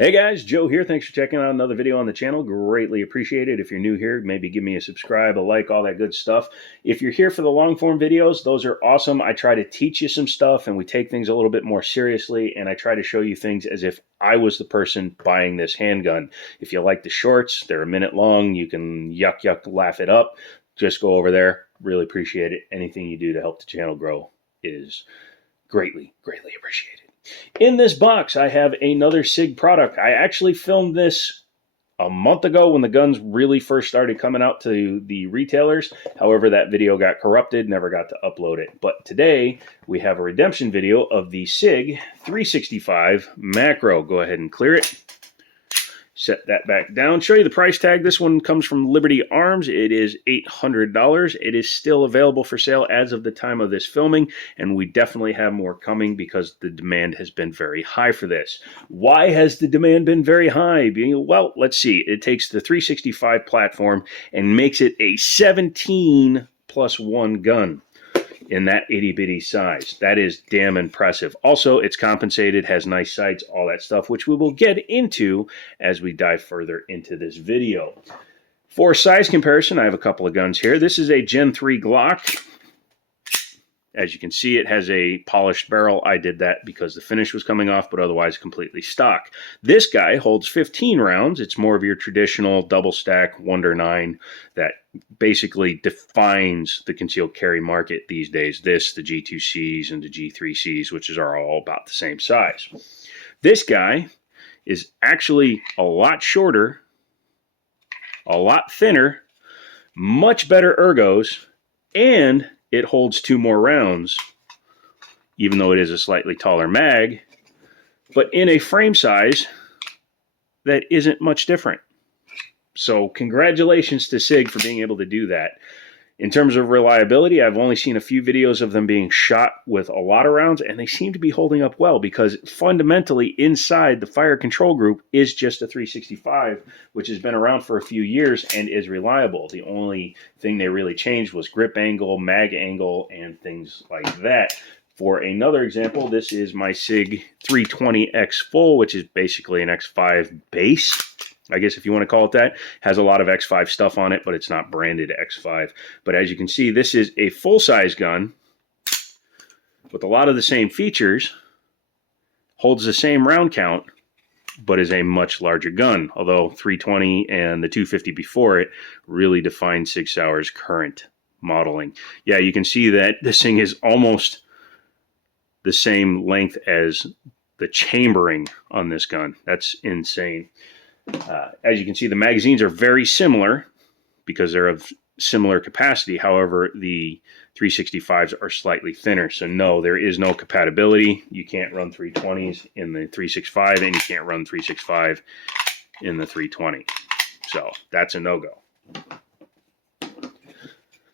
Hey guys, Joe here. Thanks for checking out another video on the channel. Greatly appreciate it. If you're new here, maybe give me a subscribe, a like, all that good stuff. If you're here for the long form videos, those are awesome. I try to teach you some stuff and we take things a little bit more seriously, and I try to show you things as if I was the person buying this handgun. If you like the shorts, they're a minute long. You can yuck, laugh it up. Just go over there. Really appreciate it. Anything you do to help the channel grow is greatly appreciated. In this box, I have another SIG product. I actually filmed this a month ago when the guns really first started coming out to the retailers. However, that video got corrupted, never got to upload it. But today, we have a redemption video of the SIG 365 macro. Go ahead and clear it. Set that back down. Show you the price tag. This one comes from Liberty Arms. It is $800. It is still available for sale as of the time of this filming, and we definitely have more coming because the demand has been very high for this. Why has the demand been very high? Well, let's see. It takes the 365 platform and makes it a 17+1 gun in that itty-bitty size. That is damn impressive. Also, it's compensated, has nice sights, all that stuff, which we will get into as we dive further into this video. For size comparison, I have a couple of guns here. This is a Gen 3 Glock. As you can see, it has a polished barrel. I did that because the finish was coming off, but otherwise completely stock. This guy holds 15 rounds. It's more of your traditional double stack Wonder 9 that basically defines the concealed carry market these days. This, the G2Cs and the G3Cs, which are all about the same size. This guy is actually a lot shorter, a lot thinner, much better ergos, and it holds 2 more rounds, even though it is a slightly taller mag, but in a frame size that isn't much different. So congratulations to SIG for being able to do that. In terms of reliability, I've only seen a few videos of them being shot with a lot of rounds, and they seem to be holding up well because fundamentally inside the fire control group is just a 365, which has been around for a few years and is reliable. The only thing they really changed was grip angle, mag angle, and things like that. For another example, this is my SIG 320X Full, which is basically an X5 base, I guess if you want to call it that. Has a lot of X5 stuff on it, but it's not branded X5. But as you can see, this is a full-size gun with a lot of the same features, holds the same round count, but is a much larger gun. Although 320 and the 250 before it really define Sig Sauer's current modeling. Yeah, you can see that this thing is almost the same length as the chambering on this gun. That's insane. As you can see, the magazines are very similar because they're of similar capacity. However, the 365s are slightly thinner. So no, there is no compatibility. You can't run 320s in the 365, and you can't run 365 in the 320. So that's a no-go.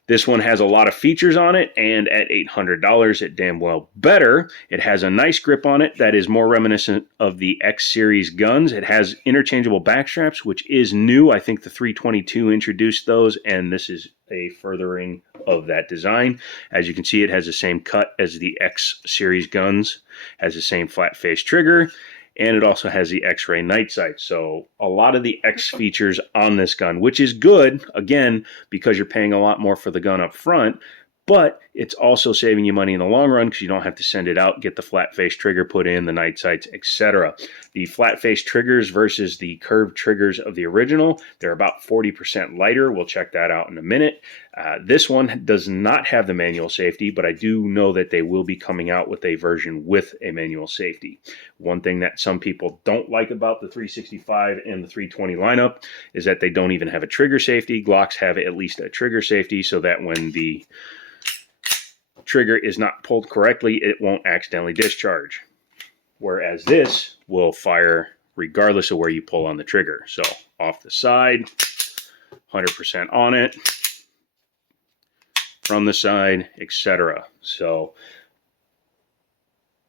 This one has a lot of features on it, and at $800, it damn well better. It has a nice grip on it that is more reminiscent of the X series guns. It has interchangeable backstraps, which is new. I think the 322 introduced those, and this is a furthering of that design. As you can see, it has the same cut as the X series guns, has the same flat face trigger, and it also has the X-ray night sight. So a lot of the X features on this gun, which is good, again, because you're paying a lot more for the gun up front, but it's also saving you money in the long run because you don't have to send it out, get the flat face trigger put in, the night sights, etc. The flat face triggers versus the curved triggers of the original, they're about 40% lighter. We'll check that out in a minute. This one does not have the manual safety, but I do know that they will be coming out with a version with a manual safety. One thing that some people don't like about the 365 and the 320 lineup is that they don't even have a trigger safety. Glocks have at least a trigger safety so that when the trigger is not pulled correctly, it won't accidentally discharge. Whereas this will fire regardless of where you pull on the trigger. So off the side, 100% on it, from the side, etc. So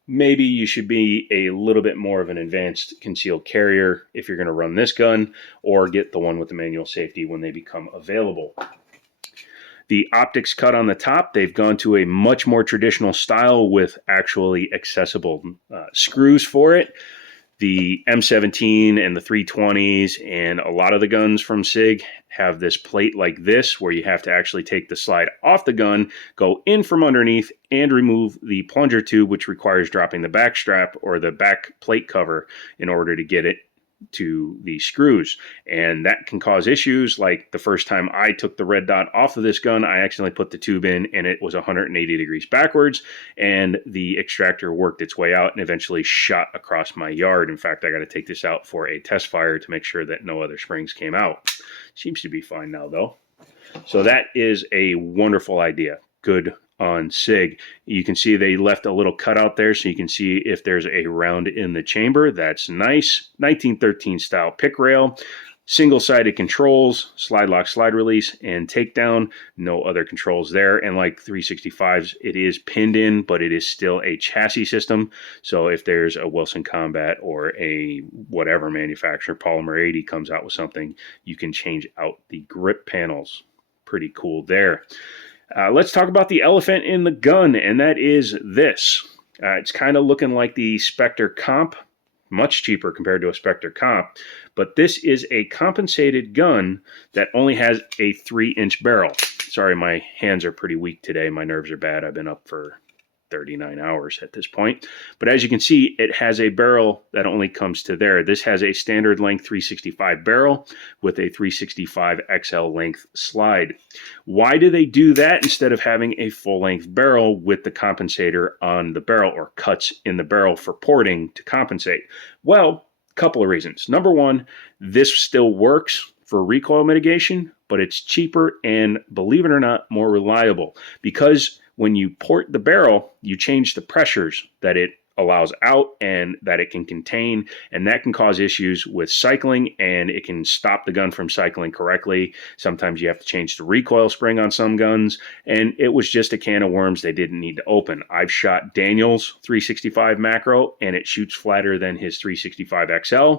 maybe you should be a little bit more of an advanced concealed carrier if you're going to run this gun, or get the one with the manual safety when they become available. The optics cut on the top, they've gone to a much more traditional style with actually accessible screws for it. The M17 and the 320s and a lot of the guns from SIG have this plate like this where you have to actually take the slide off the gun, go in from underneath, and remove the plunger tube, which requires dropping the back strap or the back plate cover in order to get it to the screws. And that can cause issues. Like the first time I took the red dot off of this gun, I accidentally put the tube in and it was 180 degrees backwards, and the extractor worked its way out and eventually shot across my yard. In fact, I got to take this out for a test fire to make sure that no other springs came out. Seems to be fine now though. So that is a wonderful idea. Good on SIG. You can see they left a little cutout there so you can see if there's a round in the chamber. That's nice. 1913 style pick rail, single-sided controls, slide lock, slide release, and takedown. No other controls there. And like 365s, it is pinned in, but it is still a chassis system. So if there's a Wilson Combat or a whatever manufacturer, Polymer 80 comes out with something, you can change out the grip panels. Pretty cool there. Let's talk about the elephant in the gun, and that is this. It's kind of looking like the Spectre Comp, much cheaper compared to a Spectre Comp, but this is a compensated gun that only has a 3-inch barrel. Sorry, my hands are pretty weak today. My nerves are bad. I've been up for 39 hours at this point. But as you can see, it has a barrel that only comes to there. This has a standard length 365 barrel with a 365 XL length slide. Why do they do that instead of having a full length barrel with the compensator on the barrel or cuts in the barrel for porting to compensate? Well, a couple of reasons. Number one, this still works for recoil mitigation, but it's cheaper and, believe it or not, more reliable, because when you port the barrel, you change the pressures that it allows out and that it can contain, and that can cause issues with cycling, and it can stop the gun from cycling correctly. Sometimes you have to change the recoil spring on some guns, and it was just a can of worms they didn't need to open. I've shot Daniel's 365 macro, and it shoots flatter than his 365 XL,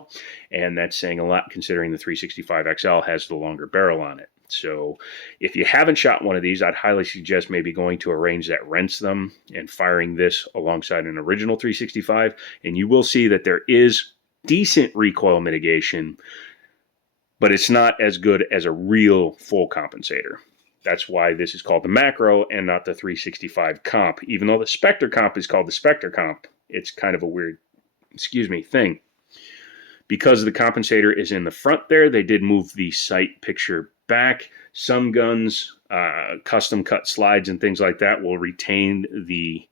and that's saying a lot considering the 365 XL has the longer barrel on it. So if you haven't shot one of these, I'd highly suggest maybe going to a range that rents them and firing this alongside an original 365, and you will see that there is decent recoil mitigation, but it's not as good as a real full compensator. That's why this is called the macro and not the 365 comp. Even though the Spectre comp is called the Spectre comp, it's kind of a weird, thing. Because the compensator is in the front there, they did move the sight picture back. Some guns, custom cut slides and things like that, will retain the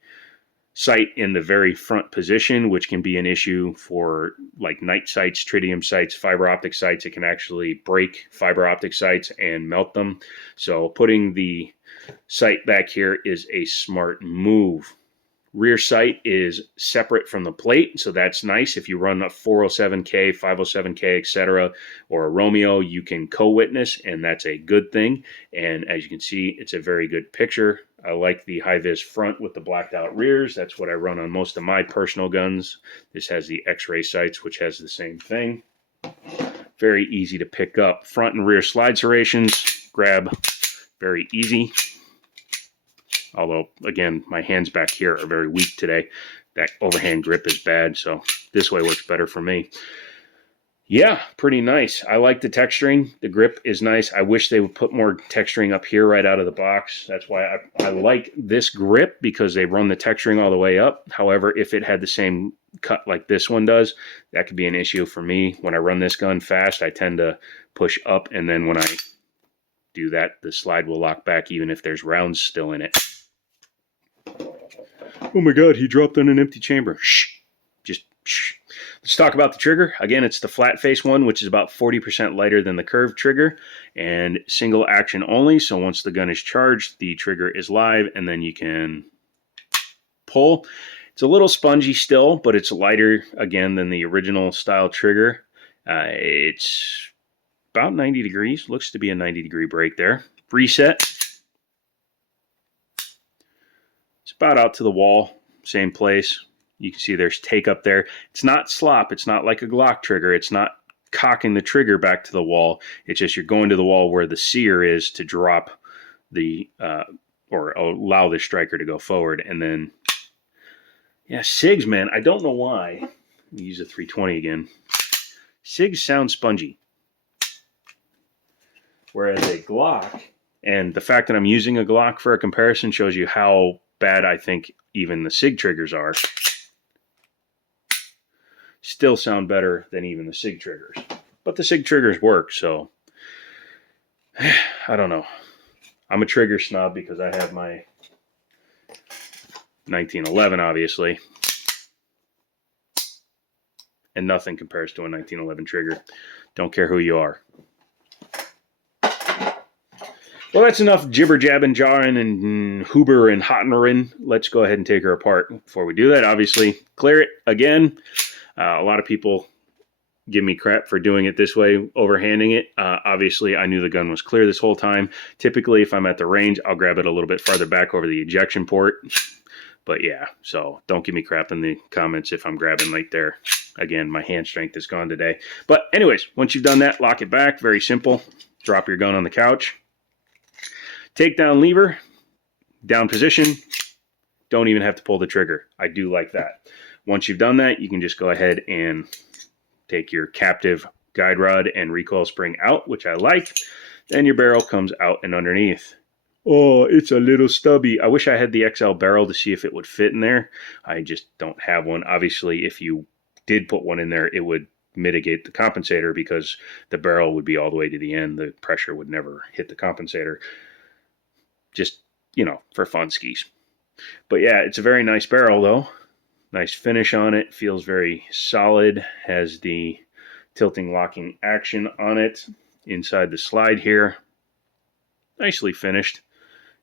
sight in the very front position, which can be an issue for like night sights, tritium sights, fiber optic sights. It can actually break fiber optic sights and melt them. So putting the sight back here is a smart move. Rear sight is separate from the plate, so that's nice. If you run a 407K, 507K, etc., or a Romeo, you can co-witness, and that's a good thing. And as you can see, it's a very good picture. I like the high-vis front with the blacked out rears. That's what I run on most of my personal guns. This has the X-ray sights, which has the same thing. Very easy to pick up. Front and rear slide serrations, grab very easy. Although, again, my hands back here are very weak today. That overhand grip is bad, so this way works better for me. Yeah, pretty nice. I like the texturing. The grip is nice. I wish they would put more texturing up here right out of the box. That's why I like this grip, because they run the texturing all the way up. However, if it had the same cut like this one does, that could be an issue for me. When I run this gun fast, I tend to push up, and then when I do that, the slide will lock back even if there's rounds still in it. Oh my God, he dropped on an empty chamber. Shh. Just shh. Let's talk about the trigger. Again, it's the flat face one, which is about 40% lighter than the curved trigger, and single action only. So once the gun is charged, the trigger is live, and then you can pull. It's a little spongy still, but it's lighter, again, than the original style trigger. It's about 90 degrees. Looks to be a 90-degree break there. Reset. It's about out to the wall, same place. You can see there's take up there. It's not slop. It's not like a Glock trigger. It's not cocking the trigger back to the wall. It's just you're going to the wall where the sear is to drop the, or allow the striker to go forward. And then, yeah, SIGs, man, I don't know why. use a 320 again. SIGs sound spongy. Whereas a Glock, and the fact that I'm using a Glock for a comparison shows you how bad I think even the SIG triggers are, still sound better than even the SIG triggers. But the SIG triggers work, so I don't know. I'm a trigger snob because I have my 1911, obviously. And nothing compares to a 1911 trigger. Don't care who you are. Well, that's enough jibber-jabbing, jawing, and hoober and hotterin'. Let's go ahead and take her apart. Before we do that, obviously, clear it again. A lot of people give me crap for doing it this way, overhanding it. Obviously, I knew the gun was clear this whole time. Typically, if I'm at the range, I'll grab it a little bit farther back over the ejection port. But yeah, so don't give me crap in the comments if I'm grabbing right there. Again, my hand strength is gone today. But anyways, once you've done that, lock it back. Very simple. Drop your gun on the couch. Take down lever, down position. Don't even have to pull the trigger. I do like that. Once you've done that, you can just go ahead and take your captive guide rod and recoil spring out, which I like. Then your barrel comes out and underneath. Oh, it's a little stubby. I wish I had the XL barrel to see if it would fit in there. I just don't have one. Obviously, if you did put one in there, it would mitigate the compensator because the barrel would be all the way to the end. The pressure would never hit the compensator. Just, you know, for fun skis. But yeah, it's a very nice barrel though. Nice finish on it. Feels very solid. Has the tilting locking action on it. Inside the slide here. Nicely finished.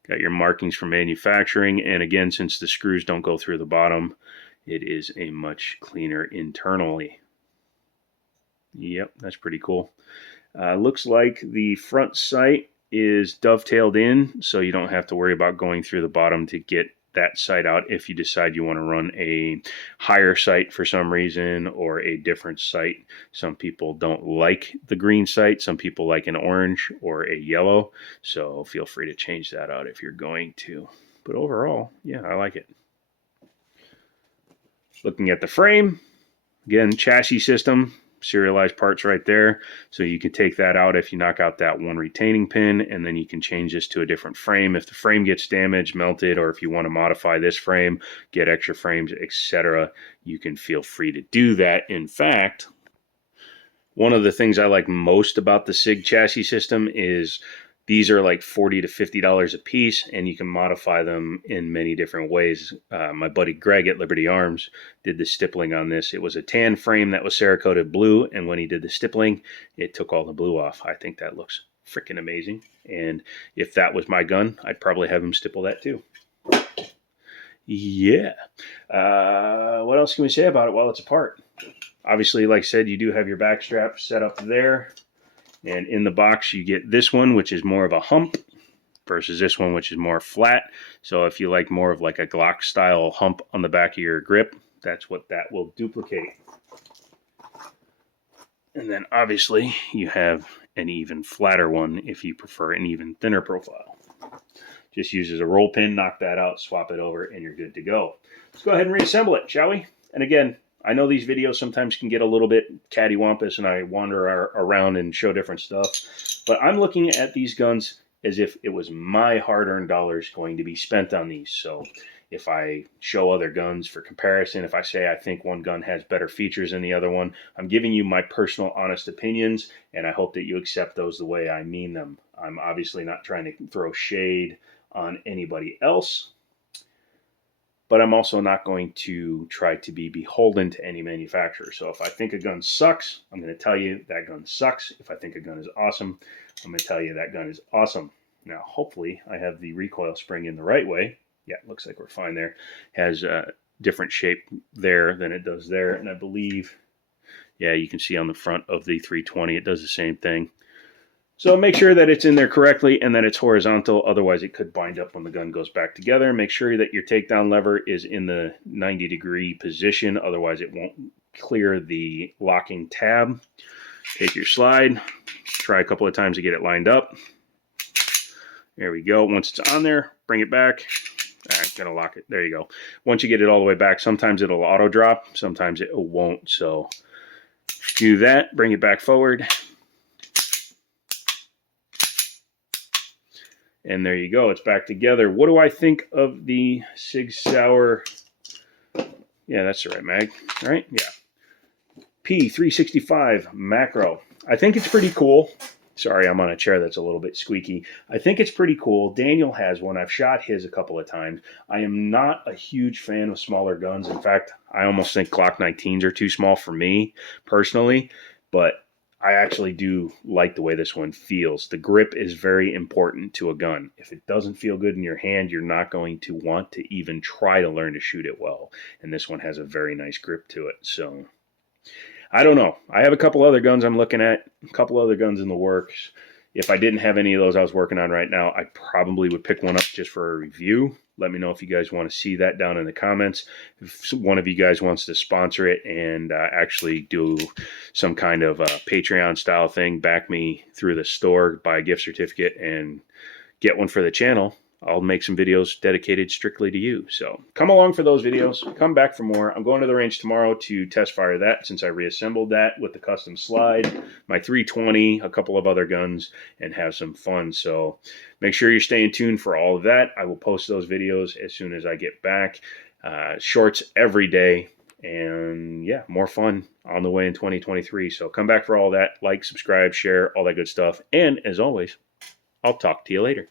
Got your markings from manufacturing. And again, since the screws don't go through the bottom, it is a much cleaner internally. Yep, that's pretty cool. Looks like the front sight is dovetailed in, so you don't have to worry about going through the bottom to get that sight out if you decide you want to run a higher sight for some reason or a different sight. Some people don't like the green sight. Some people like an orange or a yellow, so feel free to change that out if you're going to. But overall, yeah, I like it. Looking at the frame, again, chassis system. Serialized parts right there, so you can take that out if you knock out that one retaining pin, and then you can change this to a different frame if the frame gets damaged, melted, or if you want to modify this frame, get extra frames, etc. You can feel free to do that. In fact, one of the things I like most about the SIG chassis system is these are like $40 to $50 a piece, and you can modify them in many different ways. My buddy Greg at Liberty Arms did the stippling on this. It was a tan frame that was Cerakoted blue, and when he did the stippling, it took all the blue off. I think that looks freaking amazing, and if that was my gun, I'd probably have him stipple that too. Yeah. What else can we say about it while it's apart? Obviously, like I said, you do have your back strap set up there. And in the box, you get this one, which is more of a hump, versus this one, which is more flat. So if you like more of like a Glock style hump on the back of your grip, that's what that will duplicate. And then obviously you have an even flatter one if you prefer an even thinner profile. Just use as a roll pin, knock that out, swap it over, and you're good to go. Let's go ahead and reassemble it, shall we? And again, I know these videos sometimes can get a little bit cattywampus and I wander around and show different stuff, but I'm looking at these guns as if it was my hard-earned dollars going to be spent on these. So if I show other guns for comparison, if I say I think one gun has better features than the other one, I'm giving you my personal honest opinions, and I hope that you accept those the way I mean them. I'm obviously not trying to throw shade on anybody else, but I'm also not going to try to be beholden to any manufacturer. So if I think a gun sucks, I'm going to tell you that gun sucks. If I think a gun is awesome, I'm going to tell you that gun is awesome. Now, hopefully, I have the recoil spring in the right way. Yeah, looks like we're fine there. Has a different shape there than it does there. And I believe, yeah, you can see on the front of the 320, it does the same thing. So make sure that it's in there correctly and that it's horizontal. Otherwise, it could bind up when the gun goes back together. Make sure that your takedown lever is in the 90-degree position. Otherwise, it won't clear the locking tab. Take your slide. Try a couple of times to get it lined up. There we go. Once it's on there, bring it back. All right, gonna lock it. There you go. Once you get it all the way back, sometimes it'll auto drop, sometimes it won't. So do that, bring it back forward. And there you go, it's back together. What do I think of the Sig Sauer? Yeah, that's the right mag, right? Yeah. P365 macro. I think it's pretty cool. Sorry, I'm on a chair that's a little bit squeaky. I think it's pretty cool. Daniel has one. I've shot his a couple of times. I am not a huge fan of smaller guns. In fact, I almost think Glock 19s are too small for me personally, but I actually do like the way this one feels. The grip is very important to a gun. If it doesn't feel good in your hand, you're not going to want to even try to learn to shoot it well. And this one has a very nice grip to it. So I don't know. I have a couple other guns I'm looking at, a couple other guns in the works. If I didn't have any of those I was working on right now, I probably would pick one up just for a review. Let me know if you guys want to see that down in the comments. If one of you guys wants to sponsor it and actually do some kind of Patreon style thing, back me through the store, buy a gift certificate, and get one for the channel, I'll make some videos dedicated strictly to you. So come along for those videos. Come back for more. I'm going to the range tomorrow to test fire that since I reassembled that with the custom slide, my 320, a couple of other guns, and have some fun. So make sure you're staying tuned for all of that. I will post those videos as soon as I get back. Shorts every day. And yeah, more fun on the way in 2023. So come back for all that. Like, subscribe, share, all that good stuff. And as always, I'll talk to you later.